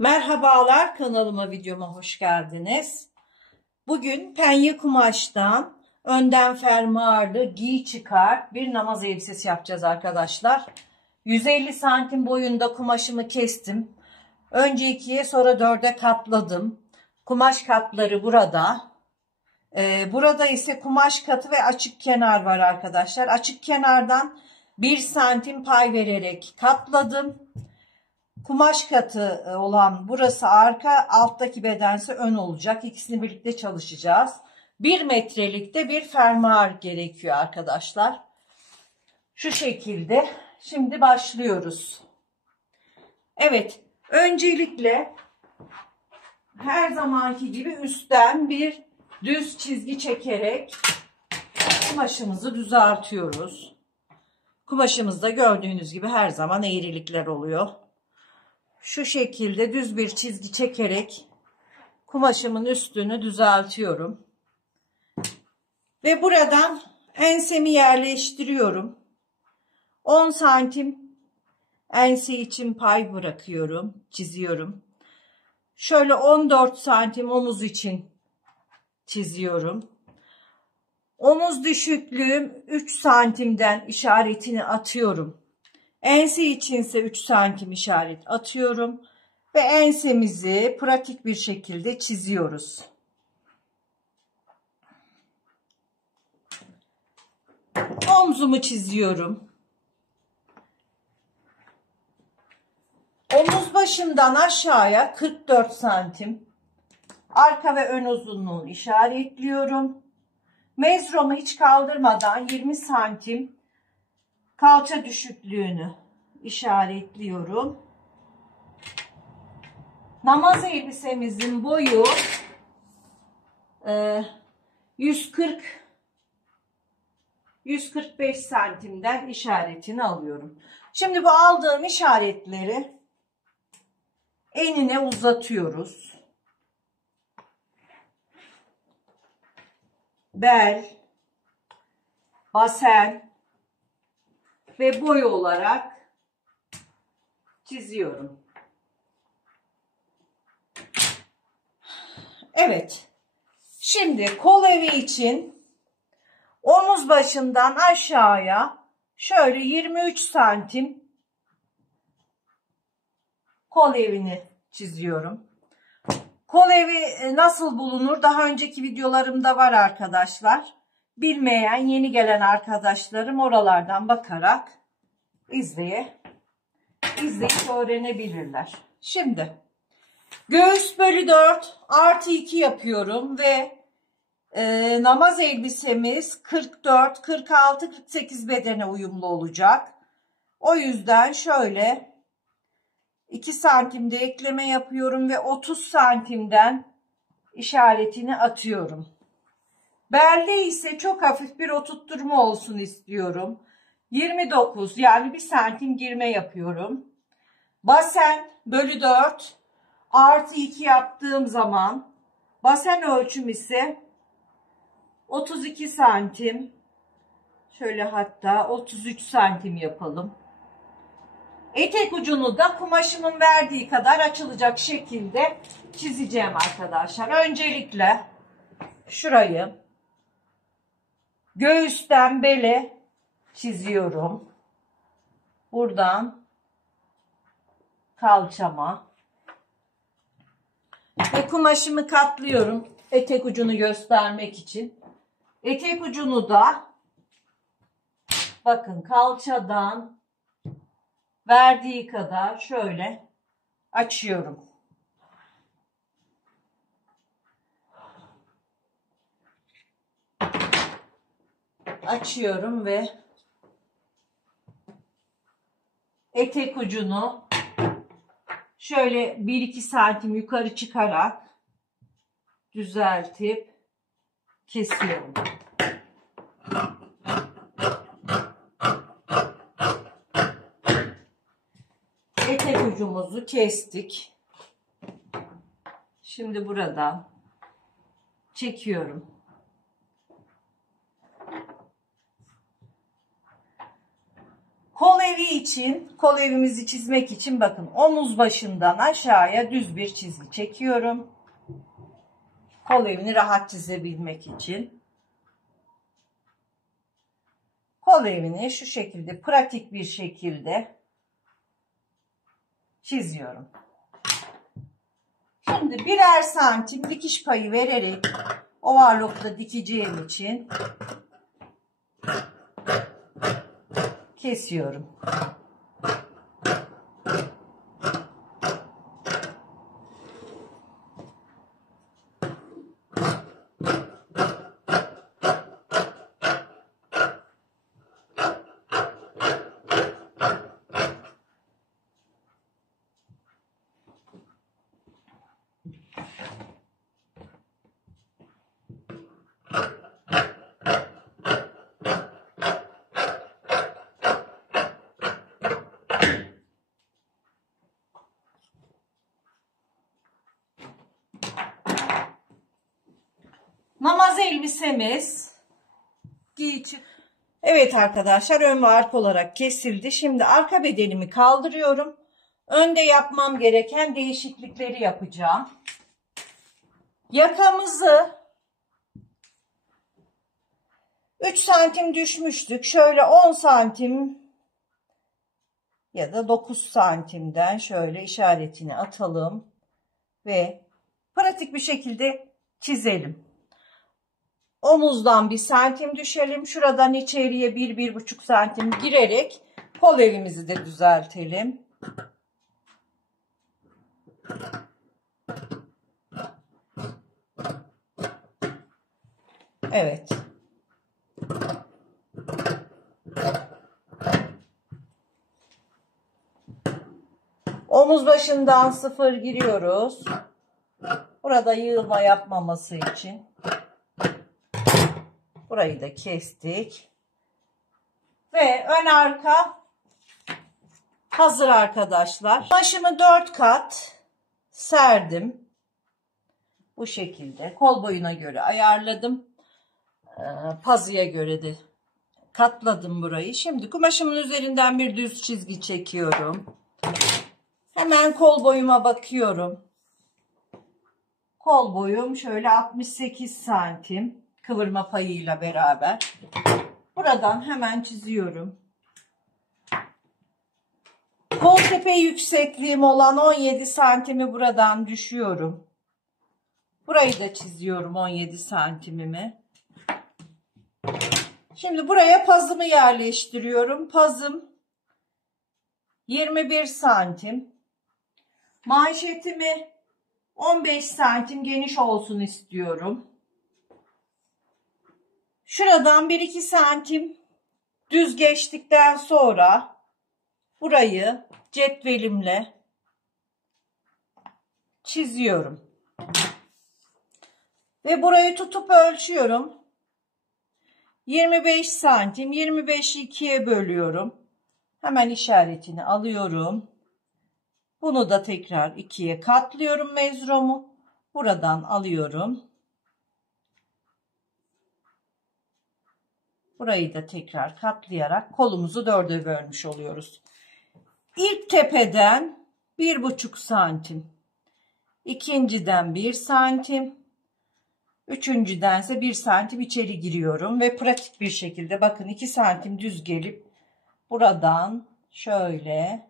Merhabalar, kanalıma, videoma hoş geldiniz. Bugün penye kumaştan önden fermuarlı giy çıkar bir namaz elbisesi yapacağız arkadaşlar. 150 santim boyunda kumaşımı kestim. Önce 2'ye sonra 4'e katladım. Kumaş katları burada. Burada ise kumaş katı ve açık kenar var arkadaşlar. Açık kenardan 1 santim pay vererek katladım. Kumaş katı olan burası arka, alttaki bedense ön olacak. İkisini birlikte çalışacağız. 1 metrelikte bir fermuar gerekiyor arkadaşlar. Şu şekilde. Şimdi başlıyoruz. Evet. Öncelikle her zamanki gibi üstten bir düz çizgi çekerek kumaşımızı düzeltiyoruz. Kumaşımızda gördüğünüz gibi her zaman eğrilikler oluyor. Şu şekilde düz bir çizgi çekerek kumaşımın üstünü düzeltiyorum. Ve buradan ensemi yerleştiriyorum. 10 santim ense için pay bırakıyorum, çiziyorum. Şöyle 14 santim omuz için çiziyorum. Omuz düşüklüğüm 3 santimden işaretini atıyorum. Ense içinse 3 santim işaret atıyorum ve ensemizi pratik bir şekilde çiziyoruz. Omzumu çiziyorum. Omuz başından aşağıya 44 santim. Arka ve ön uzunluğunu işaretliyorum. Mezromu hiç kaldırmadan 20 santim kalça düşüklüğünü işaretliyorum. Namaz elbisemizin boyu 140-145 santimden işaretini alıyorum. Şimdi bu aldığım işaretleri enine uzatıyoruz. Bel, basen ve boy olarak çiziyorum. Evet. Şimdi kol evi için omuz başından aşağıya şöyle 23 santim kol evini çiziyorum. Kol evi nasıl bulunur? Daha önceki videolarımda var arkadaşlar. Bilmeyen, yeni gelen arkadaşlarım oralardan bakarak izleyip öğrenebilirler. Şimdi göğüs bölü 4 artı 2 yapıyorum ve namaz elbisemiz 44, 46, 48 bedene uyumlu olacak. O yüzden şöyle 2 santimde ekleme yapıyorum ve 30 santimden işaretini atıyorum. Belde ise çok hafif bir oturtturma olsun istiyorum. 29 yani 1 santim girme yapıyorum. Basen bölü 4 artı 2 yaptığım zaman basen ölçüm ise 32 santim. Şöyle hatta 33 santim yapalım. Etek ucunu da kumaşımın verdiği kadar açılacak şekilde çizeceğim arkadaşlar. Öncelikle şurayı göğüsten bele çiziyorum. Buradan kalçama ve kumaşımı katlıyorum etek ucunu göstermek için. Etek ucunu da bakın kalçadan verdiği kadar şöyle açıyorum. Açıyorum ve etek ucunu şöyle 1-2 santim yukarı çıkarak düzeltip kesiyorum. Etek ucumuzu kestik. Şimdi buradan çekiyorum. Kol evi için, kol evimizi çizmek için bakın omuz başından aşağıya düz bir çizgi çekiyorum. Kol evini rahat çizebilmek için. Kol evini şu şekilde pratik bir şekilde çiziyorum. Şimdi birer santim dikiş payı vererek overlock'ta dikeceğim için kesiyorum. Namaz elbisemiz. Evet arkadaşlar, ön ve arka olarak kesildi. Şimdi arka bedenimi kaldırıyorum. Önde yapmam gereken değişiklikleri yapacağım. Yakamızı 3 santim düşmüştük. Şöyle 10 santim ya da 9 santimden şöyle işaretini atalım ve pratik bir şekilde çizelim. Omuzdan 1 santim düşelim. Şuradan içeriye 1-1,5 santim girerek kol evimizi de düzeltelim. Evet. Omuz başından 0 giriyoruz. Burada yığılma yapmaması için. Burayı da kestik. Ve ön arka hazır arkadaşlar. Başımı 4 kat serdim. Bu şekilde kol boyuna göre ayarladım. Pazıya göre de katladım burayı. Şimdi kumaşımın üzerinden bir düz çizgi çekiyorum. Hemen kol boyuma bakıyorum. Kol boyum şöyle 68 santim. Kıvırma payıyla beraber. Buradan hemen çiziyorum. Kol tepe yüksekliğim olan 17 santimi buradan düşüyorum. Burayı da çiziyorum 17 santimimi. Şimdi buraya pazımı yerleştiriyorum. Pazım 21 santim. Manşetimi 15 santim geniş olsun istiyorum. Şuradan 1-2 santim düz geçtikten sonra burayı cetvelimle çiziyorum. Ve burayı tutup ölçüyorum. 25 santim. 25'i 2'ye bölüyorum. Hemen işaretini alıyorum. Bunu da tekrar 2'ye katlıyorum mezromu. Buradan alıyorum. Burayı da tekrar katlayarak kolumuzu 4'e bölmüş oluyoruz. İlk tepeden 1,5 santim. İkinciden 1 santim. Üçüncüden ise 1 santim içeri giriyorum. Ve pratik bir şekilde bakın 2 santim düz gelip buradan şöyle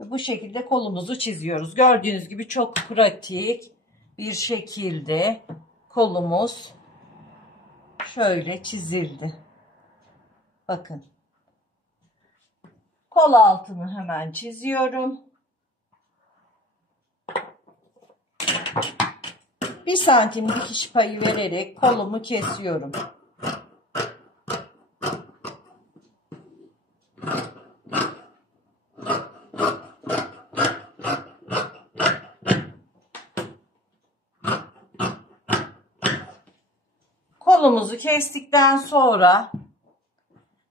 bu şekilde kolumuzu çiziyoruz. Gördüğünüz gibi çok pratik bir şekilde kolumuz şöyle çizildi. Bakın. Kol altını hemen çiziyorum. 1 santim dikiş payı vererek kolumu kesiyorum. Kolumuzu kestikten sonra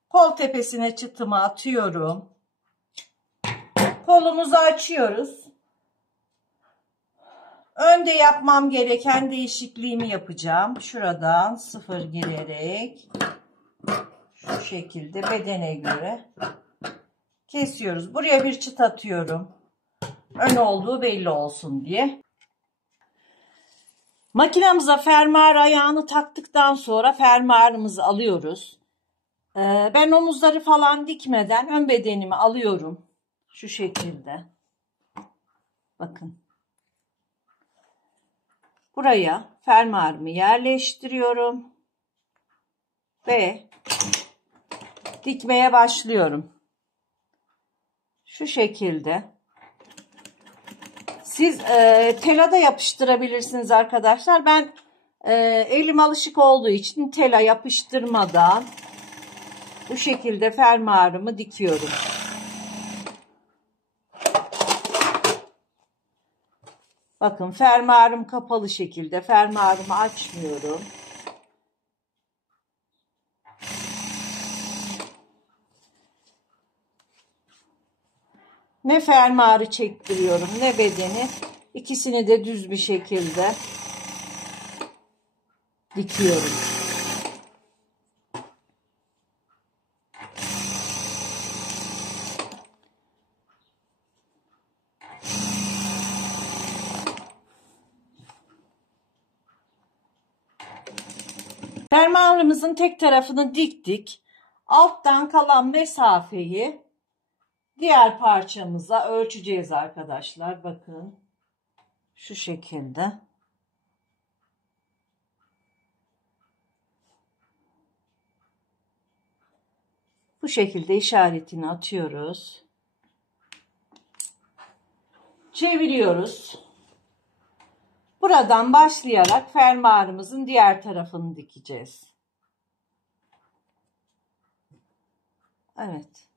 kol tepesine çıtımı atıyorum. Kolumuzu açıyoruz. Önde yapmam gereken değişikliğimi yapacağım. Şuradan 0 girerek Bu şekilde bedene göre kesiyoruz. Buraya bir çıt atıyorum. Ön olduğu belli olsun diye. Makinamıza fermuar ayağını taktıktan sonra fermuarımızı alıyoruz. Ben omuzları falan dikmeden ön bedenimi alıyorum. Şu şekilde. Bakın. Buraya fermuarımı yerleştiriyorum. Ve dikmeye başlıyorum. Şu şekilde. Siz tela da yapıştırabilirsiniz arkadaşlar. Ben elim alışık olduğu için tela yapıştırmadan bu şekilde fermuarımı dikiyorum. Bakın fermuarım kapalı şekilde. Fermuarımı açmıyorum. Ne fermuarı çektiriyorum ne bedeni. İkisini de düz bir şekilde dikiyorum. Fermuarımızın tek tarafını diktik. Alttan kalan mesafeyi diğer parçamıza ölçeceğiz arkadaşlar. Bakın. Şu şekilde. Bu şekilde işaretini atıyoruz. Çeviriyoruz. Buradan başlayarak fermuarımızın diğer tarafını dikeceğiz. Evet.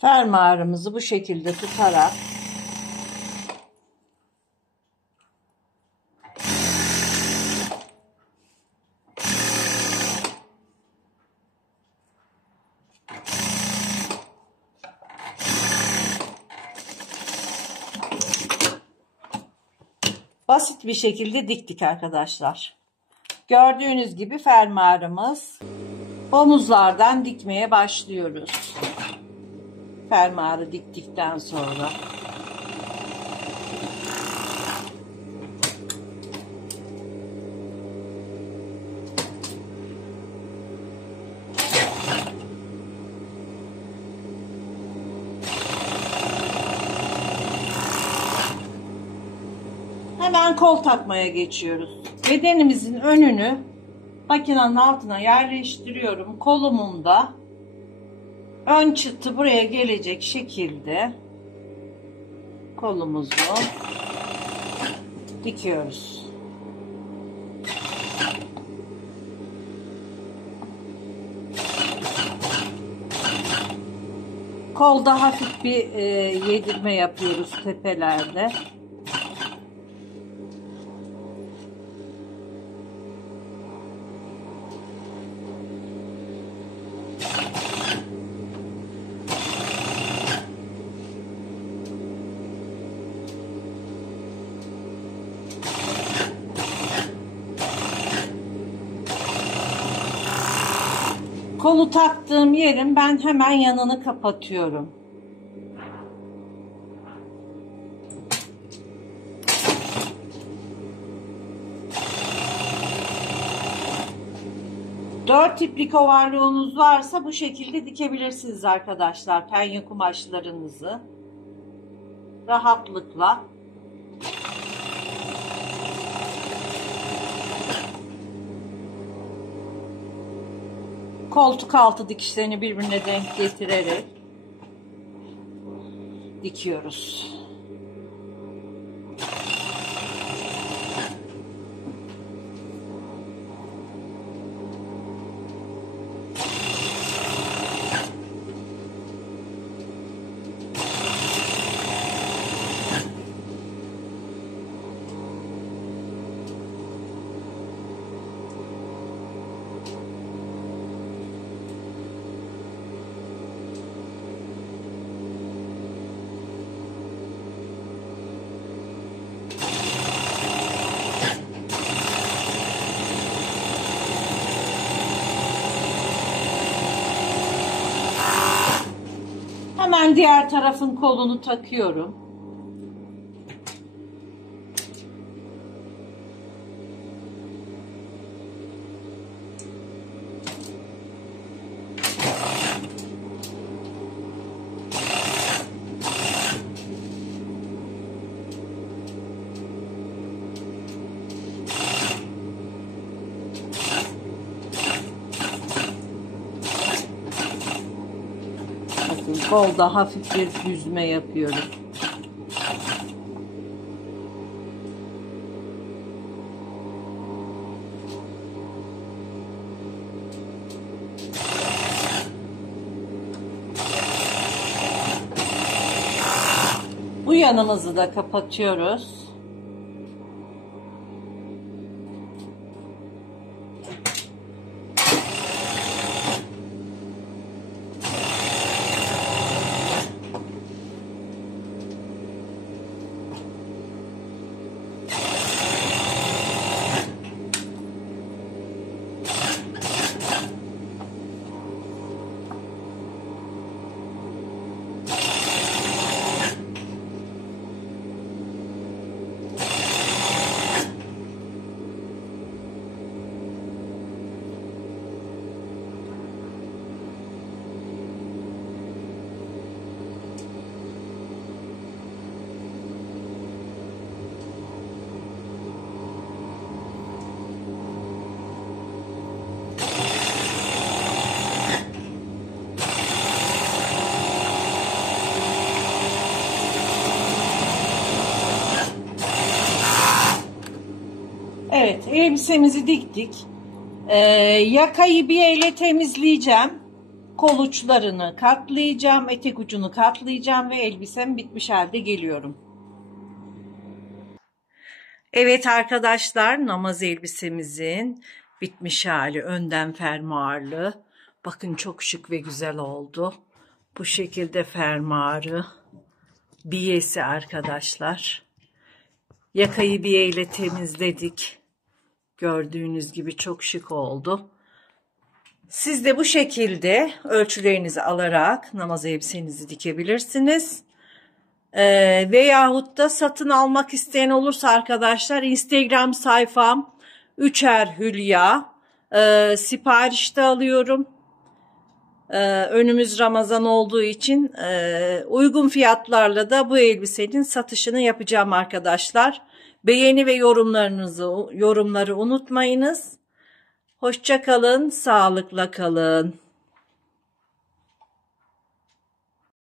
Fermuarımızı bu şekilde tutarak basit bir şekilde diktik arkadaşlar. Gördüğünüz gibi fermuarımız omuzlardan dikmeye başlıyoruz. Fermuarı diktikten sonra hemen kol takmaya geçiyoruz. Bedenimizin önünü makinenin altına yerleştiriyorum. Kolumun da ön çıtı buraya gelecek şekilde kolumuzu dikiyoruz. Kolda hafif bir yedirme yapıyoruz tepelerde. Kolu taktığım yerin ben hemen yanını kapatıyorum. Dört iplik ovarlığınız varsa bu şekilde dikebilirsiniz arkadaşlar. Penye kumaşlarınızı rahatlıkla. koltuk altı dikişlerini birbirine denk getirerek dikiyoruz. Hemen diğer tarafın kolunu takıyorum. Kolda hafif bir büzme yapıyorum. Bu yanımızı da kapatıyoruz. Evet, elbisemizi diktik. Yakayı bir elle temizleyeceğim. Kol uçlarını katlayacağım, etek ucunu katlayacağım ve elbisem bitmiş halde geliyorum. Evet arkadaşlar, namaz elbisemizin bitmiş hali, önden fermuarlı. Bakın çok şık ve güzel oldu. Bu şekilde fermuarı, biyesi arkadaşlar. Yakayı biyeyle temizledik. Gördüğünüz gibi çok şık oldu. Siz de bu şekilde ölçülerinizi alarak namaz elbisenizi dikebilirsiniz. Veyahut da satın almak isteyen olursa arkadaşlar, Instagram sayfam Üçer Hülya, siparişte alıyorum. Önümüz Ramazan olduğu için uygun fiyatlarla da bu elbisenin satışını yapacağım arkadaşlar. Beğeni ve yorumları unutmayınız. Hoşça kalın, sağlıkla kalın.